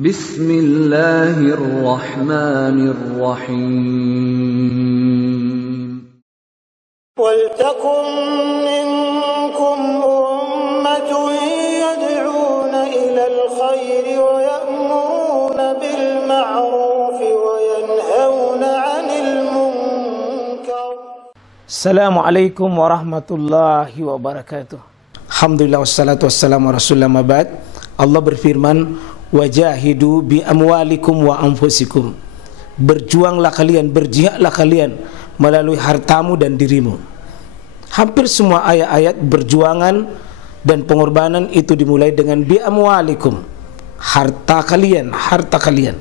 Bismillahirrahmanirrahim. وَلْتَكُنْ مِنْكُمْ أُمَّةٌ يَدْعُونَ إِلَى الْخَيْرِ وَيَأْمُرُونَ بِالْمَعْرُوفِ وَيَنْهَوْنَ عَنِ الْمُنْكَرِ. Assalamualaikum warahmatullahi wabarakatuh. Alhamdulillah wassalatu wassalamu ala rasulillah ma ba'd. Allah berfirman, wajahidu bi amwalikum wa anfusikum. Berjuanglah kalian, berjihadlah kalian melalui hartamu dan dirimu. Hampir semua ayat-ayat berjuangan dan pengorbanan itu dimulai dengan bi amwalikum, harta kalian, harta kalian.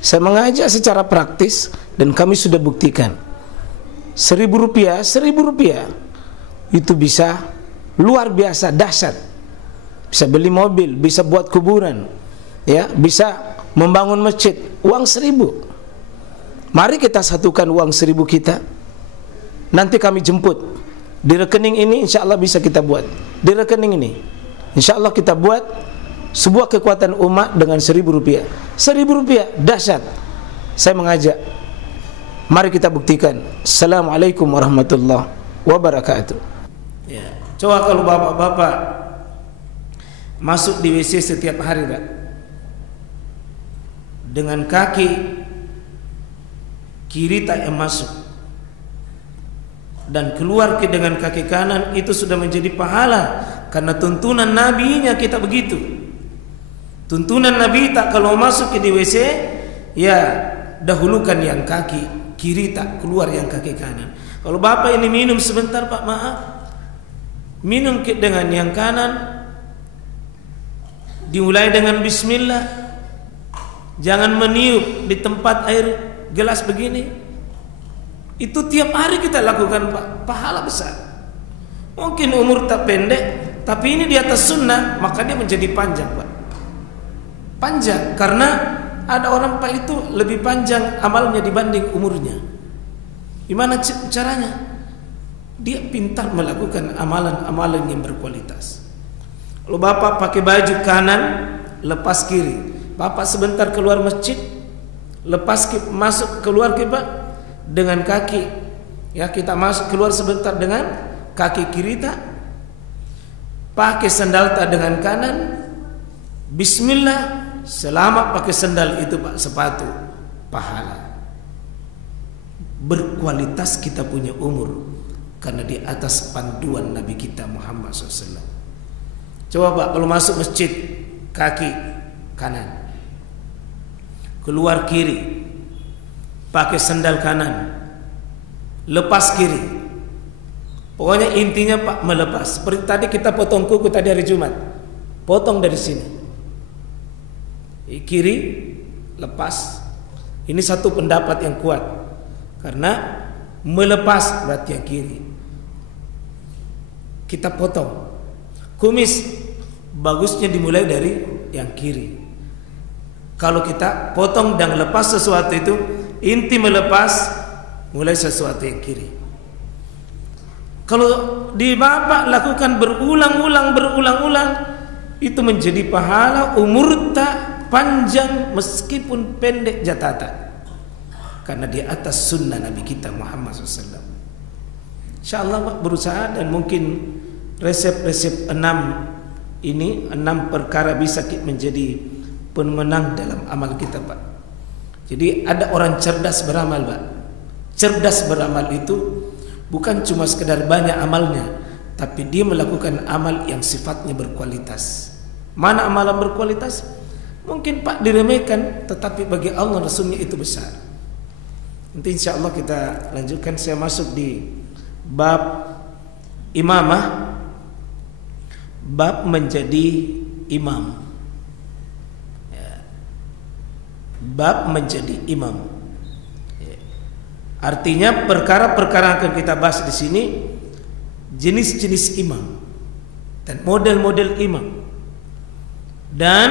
Saya mengajak secara praktis dan kami sudah buktikan. Rp1.000 itu bisa luar biasa dahsyat. Bisa beli mobil, bisa buat kuburan, ya, bisa membangun masjid. Uang 1.000. Mari kita satukan uang 1.000 kita. Nanti kami jemput. Di rekening ini insya Allah bisa kita buat. Di rekening ini insya Allah kita buat sebuah kekuatan umat dengan Rp1.000. Rp1.000 dahsyat. Saya mengajak, mari kita buktikan. Assalamualaikum warahmatullahi wabarakatuh. Ya. Coba kalau bapak-bapak masuk di WC setiap hari, Pak, dengan kaki kiri tak yang masuk dan keluar dengan kaki kanan, itu sudah menjadi pahala karena tuntunan nabinya kita begitu. Tuntunan Nabi tak kalau masuk ke di WC, ya dahulukan yang kaki kiri, tak keluar yang kaki kanan. Kalau bapak ini minum sebentar, Pak, maaf, minum dengan yang kanan, dimulai dengan bismillah. Jangan meniup di tempat air gelas begini. Itu tiap hari kita lakukan, Pak, pahala besar. Mungkin umur tak pendek, tapi ini di atas sunnah, maka dia menjadi panjang, Pak. Panjang, karena ada orang, Pak, itu lebih panjang amalnya dibanding umurnya. Gimana caranya? Dia pintar melakukan amalan-amalan yang berkualitas. Kalau bapak pakai baju kanan, lepas kiri. Bapak sebentar keluar masjid, lepas masuk keluar, Pak, dengan kaki, ya, kita masuk keluar sebentar dengan kaki kiri, tak pakai sandal tak dengan kanan, bismillah, selama pakai sandal itu, Pak, sepatu, pahala. Berkualitas kita punya umur karena di atas panduan Nabi kita Muhammad SAW. Coba, Pak, kalau masuk masjid kaki kanan, keluar kiri pakai sandal kanan, lepas kiri. Pokoknya intinya, Pak, melepas. Seperti tadi kita potong kuku tadi hari Jumat, potong dari sini, kiri lepas. Ini satu pendapat yang kuat karena melepas berarti yang kiri. Kita potong. Kumis bagusnya dimulai dari yang kiri. Kalau kita potong dan lepas sesuatu itu, inti melepas mulai sesuatu yang kiri. Kalau di bapak lakukan berulang-ulang, itu menjadi pahala, umur tak panjang meskipun pendek jatata, karena di atas sunnah Nabi kita Muhammad SAW. InsyaAllah, Pak, berusaha, dan mungkin resep-resep 6 perkara bisa menjadi pemenang dalam amal kita, Pak. Jadi ada orang cerdas beramal, Pak. Cerdas beramal itu bukan cuma sekedar banyak amalnya, tapi dia melakukan amal yang sifatnya berkualitas. Mana amalan berkualitas? Mungkin, Pak, diremehkan, tetapi bagi Allah Rasulnya itu besar. Nanti insya Allah kita lanjutkan. Saya masuk di bab imamah, bab menjadi imam. Bab menjadi imam, artinya perkara-perkara akan kita bahas di sini, jenis-jenis imam dan model-model imam, dan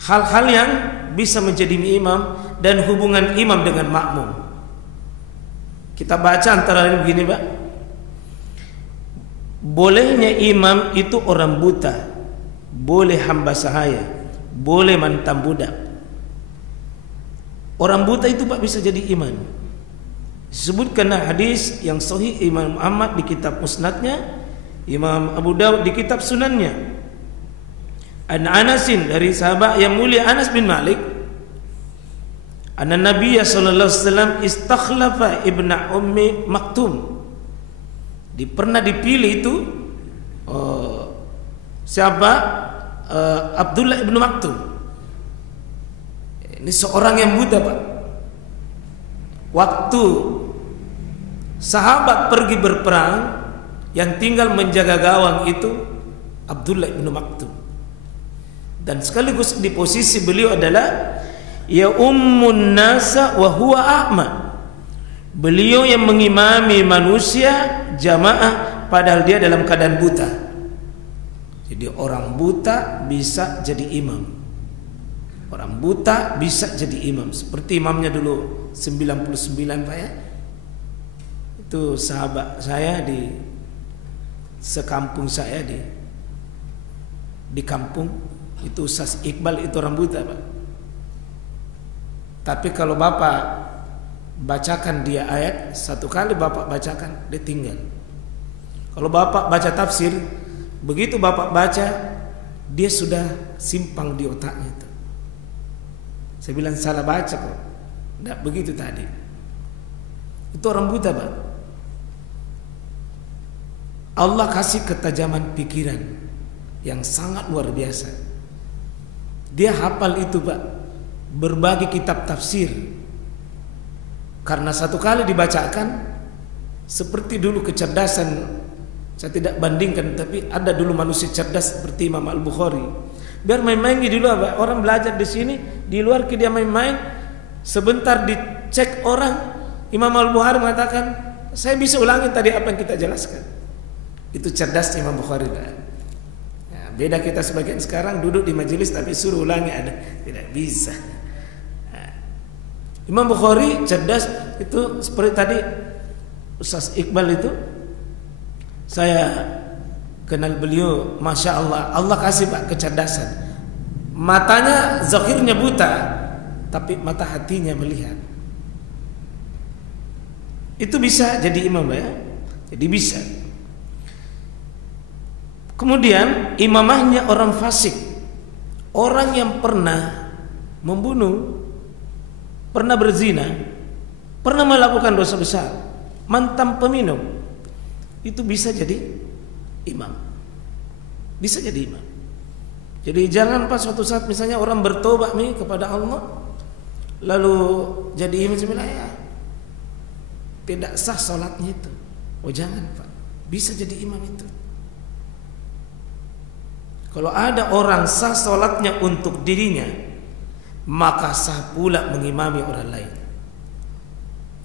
hal-hal yang bisa menjadi imam dan hubungan imam dengan makmum. Kita baca antara lain begini, Pak. Bolehnya imam itu orang buta, boleh hamba sahaya, boleh mantan budak. Orang buta itu Pak bisa jadi imam. Disebutkan hadis yang sahih Imam Ahmad di kitab Musnadnya, Imam Abu Dawud di kitab Sunannya. An Anasin, dari sahabat yang mulia Anas bin Malik, anna Nabiya sallallahu alaihi wasallam istakhlafa ibnu Ummi Maktum. Pernah dipilih itu siapa? Abdullah ibnu Maktum. Ini seorang yang buta Pak. Waktu sahabat pergi berperang, yang tinggal menjaga gawang itu Abdullah ibnu Maktum. Dan sekaligus di posisi beliau adalah ya ummun nasa wa huwa a'ma. Beliau yang mengimami manusia jamaah padahal dia dalam keadaan buta. Jadi orang buta bisa jadi imam. Orang buta bisa jadi imam. Seperti imamnya dulu 99 Pak ya. Itu sahabat saya di sekampung saya di kampung itu Ustaz Iqbal, itu orang buta Pak. Tapi kalau Bapak bacakan dia ayat, satu kali Bapak bacakan dia tinggal. Kalau Bapak baca tafsir, begitu Bapak baca dia sudah simpang di otaknya itu. Saya bilang salah baca kok. Tidak begitu tadi. Itu orang buta Pak. Allah kasih ketajaman pikiran yang sangat luar biasa. Dia hafal itu Pak, berbagai kitab tafsir. Karena satu kali dibacakan, seperti dulu kecerdasan, saya tidak bandingkan, tapi ada dulu manusia cerdas seperti Imam Al-Bukhari. Biar main-main dulu Pak. Orang belajar di sini, di luar dia main-main, sebentar dicek orang, Imam Al-Bukhari mengatakan, saya bisa ulangi tadi apa yang kita jelaskan. Itu cerdas Imam Bukhari Pak. Beda kita sebagian sekarang duduk di majelis tapi suruh ulangi ada, tidak bisa. Imam Bukhari cerdas itu seperti tadi Ustaz Iqbal itu, saya kenal beliau, masya Allah, Allah kasih Pak kecerdasan. Matanya zahirnya buta, tapi mata hatinya melihat. Itu bisa jadi imam ya, jadi bisa. Kemudian imamahnya orang fasik, orang yang pernah membunuh, pernah berzina, pernah melakukan dosa besar, mantan peminum, itu bisa jadi imam. Bisa jadi imam. Jadi jangan pas suatu saat misalnya orang bertobat nih kepada Allah, lalu jadi imam sebenarnya tidak sah sholatnya itu. Oh jangan Pak, bisa jadi imam itu. Kalau ada orang sah sholatnya untuk dirinya, maka sah pula mengimami orang lain,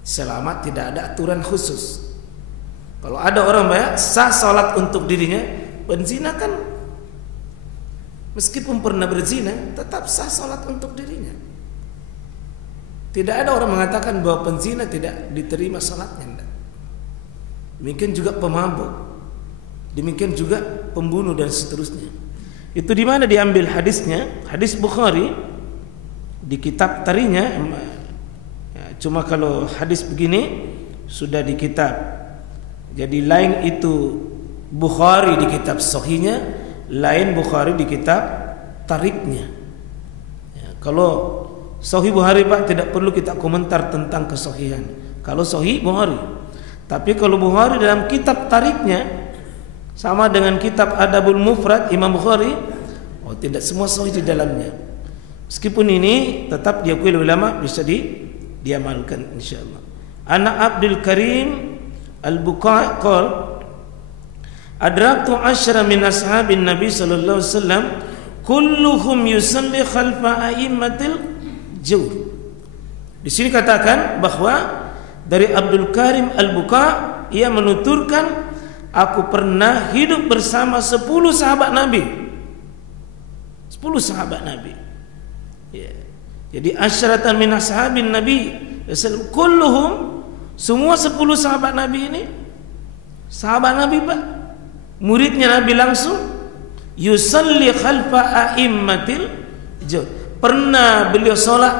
selama tidak ada aturan khusus. Kalau ada orang banyak sah sholat untuk dirinya, berzina kan meskipun pernah berzina tetap sah sholat untuk dirinya. Tidak ada orang mengatakan bahwa penzina tidak diterima sholatnya. Demikian juga pemabuk, demikian juga pembunuh dan seterusnya. Itu di mana diambil hadisnya? Hadis Bukhari di kitab tarinya. Cuma kalau hadis begini sudah di kitab. Jadi lain itu Bukhari di kitab sahihnya, lain Bukhari di kitab tariknya. Kalau sahih Bukhari Pak tidak perlu kita komentar tentang kesahihan. Kalau sahih Bukhari. Tapi kalau Bukhari dalam kitab tariknya sama dengan kitab Adabul Mufrad Imam Bukhari, oh tidak semua sahih di dalamnya. Meskipun ini tetap diakui oleh ulama bisa diamalkan insyaallah. Anak Abdul Karim Al-Bukai qol adraktu 10 min ashabin Nabi sallallahu alaihi wasallam kulluhum yusalli khalfa a'immatil jawr. Di sini katakan bahwa dari Abdul Karim Al-Bukai, ia menuturkan, aku pernah hidup bersama 10 sahabat Nabi. 10 sahabat Nabi. Ya. Jadi asyratan min ashabin Nabi kulluhum, semua 10 sahabat Nabi ini sahabat Nabi Pak, muridnya Nabi langsung, yusalli khalfa a'immatil mahjur. Pernah beliau sholat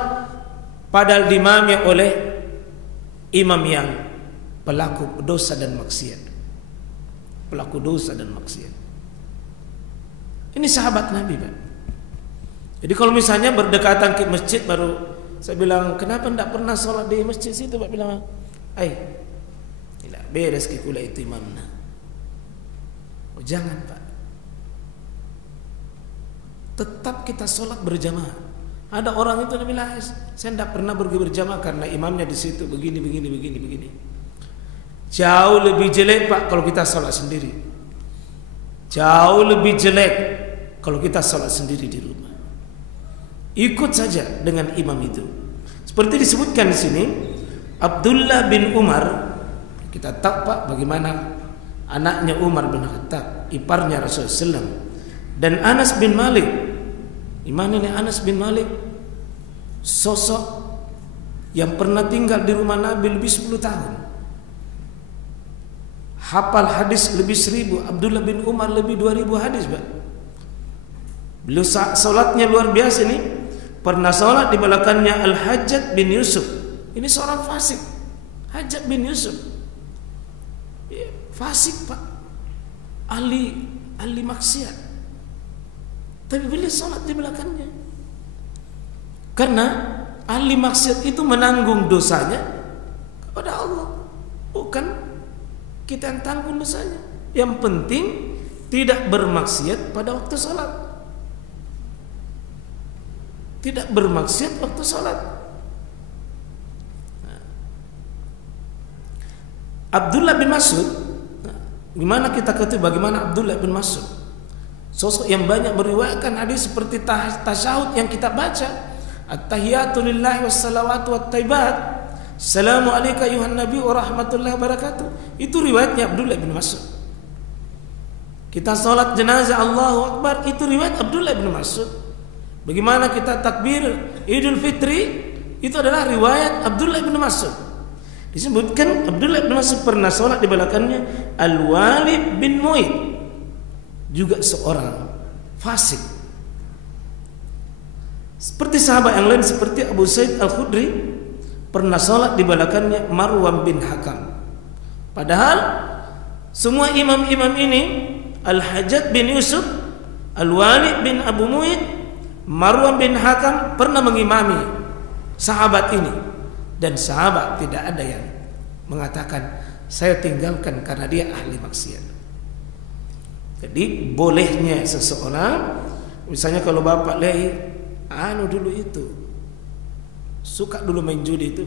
padahal diimami oleh imam yang pelaku dosa dan maksiat. Pelaku dosa dan maksiat. Ini sahabat Nabi, Pak. Jadi kalau misalnya berdekatan ke masjid, baru saya bilang, kenapa tidak pernah sholat di masjid situ? Pak bilang, tidak beres kikula itu imamnya. Oh, jangan, Pak. Tetap kita sholat berjamaah. Ada orang itu yang bilang, saya tidak pernah pergi berjamaah karena imamnya di situ begini. Jauh lebih jelek, Pak, kalau kita sholat sendiri. Jauh lebih jelek kalau kita sholat sendiri di rumah. Ikut saja dengan imam itu. Seperti disebutkan di sini, Abdullah bin Umar, kita tahu, Pak, bagaimana anaknya Umar bin Khattab, iparnya Rasulullah SAW, dan Anas bin Malik. Gimana ini Anas bin Malik? Sosok yang pernah tinggal di rumah Nabi lebih 10 tahun. Hafal hadis lebih 1000. Abdullah bin Umar lebih 2000 hadis, Pak. Beliau salatnya luar biasa nih. Pernah salat di belakangnya Al-Hajjaj bin Yusuf. Ini seorang fasik. Hajjaj bin Yusuf. Fasik, Pak. Ahli maksiat. Tapi beliau salat di belakangnya. Karena ahli maksiat itu menanggung dosanya kepada Allah. Bukan kita yang tanggung dosanya. Yang penting tidak bermaksiat pada waktu salat. Tidak bermaksiat waktu salat. Abdullah bin Mas'ud, gimana kita ketahui bagaimana Abdullah bin Mas'ud? Sosok yang banyak meriwayatkan hadis seperti tasyahud yang kita baca, at-tahiyatu lillahi wassalawatu wattayyibat, assalamu alayka ayuhan nabi wa rahmatullahi wa barakatuh. Itu riwayatnya Abdullah bin Mas'ud. Kita salat jenazah Allahu Akbar, itu riwayat Abdullah bin Mas'ud. Bagaimana kita takbir Idul Fitri, itu adalah riwayat Abdullah bin Mas'ud. Disebutkan Abdullah bin Mas'ud pernah salat di belakangnya Al-Walid bin Mu'id, juga seorang fasik. Seperti sahabat yang lain seperti Abu Sa'id Al-Khudri pernah salat di belakangnya Marwan bin Hakam. Padahal semua imam-imam ini, Al-Hajjaj bin Yusuf, Al-Walid bin Abu Mu'id, Marwan bin Hakam, pernah mengimami sahabat ini. Dan sahabat tidak ada yang mengatakan saya tinggalkan karena dia ahli maksiat. Jadi bolehnya seseorang, misalnya kalau bapak dulu itu suka dulu main judi itu,